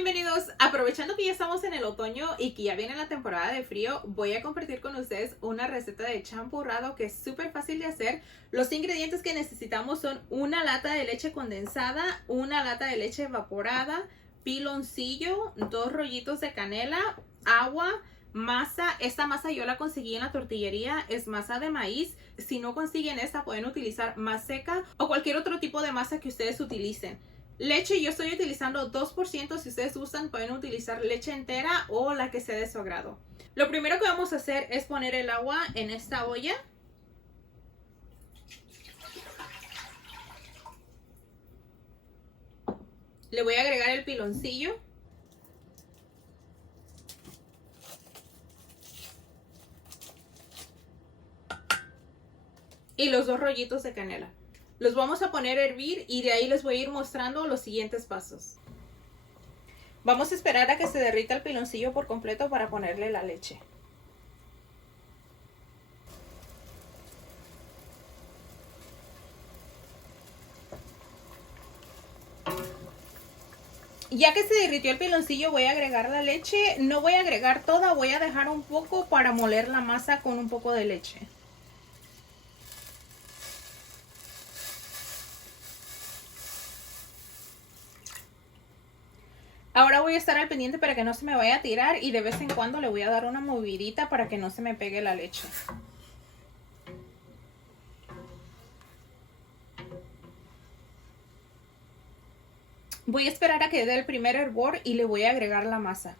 bienvenidos. Aprovechando que ya estamos en el otoño y que ya viene la temporada de frío, voy a compartir con ustedes una receta de champurrado que es súper fácil de hacer. Los ingredientes que necesitamos son una lata de leche condensada, una lata de leche evaporada, piloncillo, 2 rollitos de canela, agua, masa. Esta masa yo la conseguí en la tortillería, es masa de maíz. Si no consiguen esta, pueden utilizar más seca o cualquier otro tipo de masa que ustedes utilicen. Leche, yo estoy utilizando 2%. Si ustedes gustan, pueden utilizar leche entera o la que sea de su agrado. Lo primero que vamos a hacer es poner el agua en esta olla. Le voy a agregar el piloncillo. Y los 2 rollitos de canela. Los vamos a poner a hervir y de ahí les voy a ir mostrando los siguientes pasos. Vamos a esperar a que se derrita el piloncillo por completo para ponerle la leche. Ya que se derritió el piloncillo, voy a agregar la leche. No voy a agregar toda, voy a dejar un poco para moler la masa con un poco de leche. Ahora voy a estar al pendiente para que no se me vaya a tirar y de vez en cuando le voy a dar una movidita para que no se me pegue la leche. Voy a esperar a que dé el primer hervor y le voy a agregar la masa.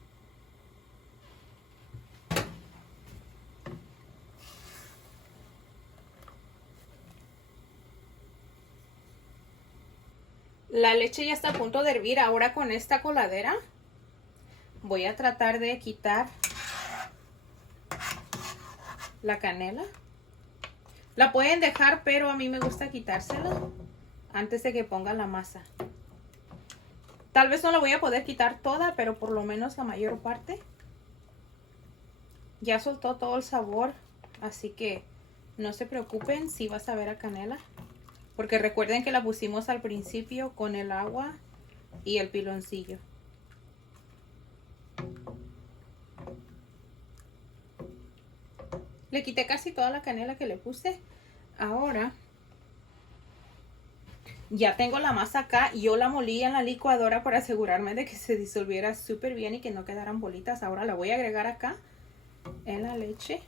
La leche ya está a punto de hervir. Ahora con esta coladera voy a tratar de quitar la canela. La pueden dejar, pero a mí me gusta quitársela antes de que pongan la masa. Tal vez no la voy a poder quitar toda, pero por lo menos la mayor parte. Ya soltó todo el sabor, así que no se preocupen si vas a ver a canela. Porque recuerden que la pusimos al principio con el agua y el piloncillo. Le quité casi toda la canela que le puse. Ahora ya tengo la masa acá. Yo la molí en la licuadora para asegurarme de que se disolviera súper bien y que no quedaran bolitas. Ahora la voy a agregar acá en la leche.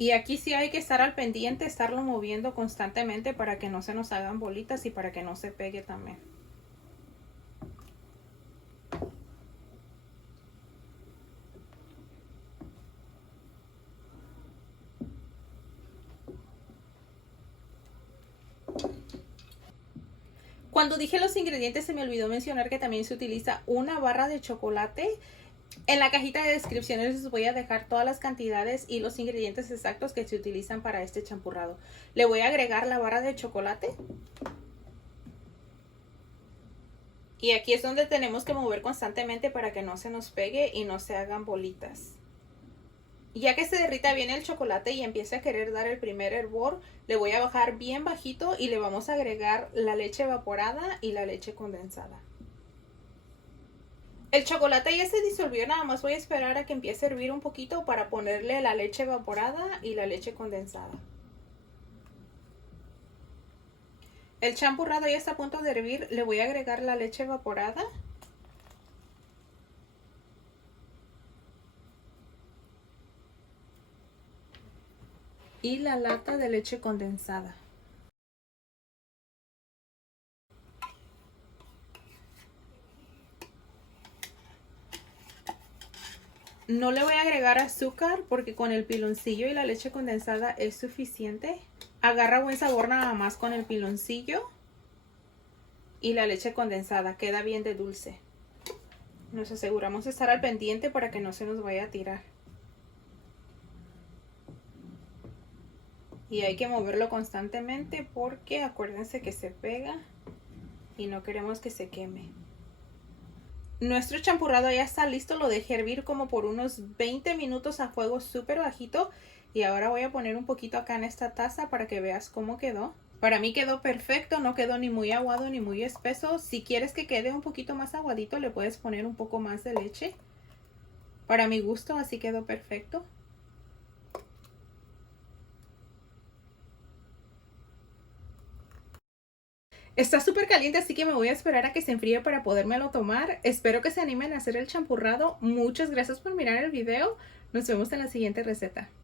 Y aquí sí hay que estar al pendiente, estarlo moviendo constantemente para que no se nos hagan bolitas y para que no se pegue también. Cuando dije los ingredientes se me olvidó mencionar que también se utiliza una barra de chocolate. En la cajita de descripciones les voy a dejar todas las cantidades y los ingredientes exactos que se utilizan para este champurrado. Le voy a agregar la barra de chocolate. Y aquí es donde tenemos que mover constantemente para que no se nos pegue y no se hagan bolitas. Ya que se derrita bien el chocolate y empiece a querer dar el primer hervor, le voy a bajar bien bajito y le vamos a agregar la leche evaporada y la leche condensada. El chocolate ya se disolvió, nada más voy a esperar a que empiece a hervir un poquito para ponerle la leche evaporada y la leche condensada. El champurrado ya está a punto de hervir, le voy a agregar la leche evaporada. Y la lata de leche condensada. No le voy a agregar azúcar porque con el piloncillo y la leche condensada es suficiente. Agarra buen sabor nada más con el piloncillo y la leche condensada. Queda bien de dulce. Nos aseguramos de estar al pendiente para que no se nos vaya a tirar. Y hay que moverlo constantemente porque acuérdense que se pega y no queremos que se queme. Nuestro champurrado ya está listo, lo dejé hervir como por unos 20 minutos a fuego súper bajito Y ahora voy a poner un poquito acá en esta taza para que veas cómo quedó. Para mí quedó perfecto, no quedó ni muy aguado ni muy espeso. Si quieres que quede un poquito más aguadito, le puedes poner un poco más de leche. Para mi gusto, así quedó perfecto. Está súper caliente, así que me voy a esperar a que se enfríe para podérmelo tomar. Espero que se animen a hacer el champurrado. Muchas gracias por mirar el video. Nos vemos en la siguiente receta.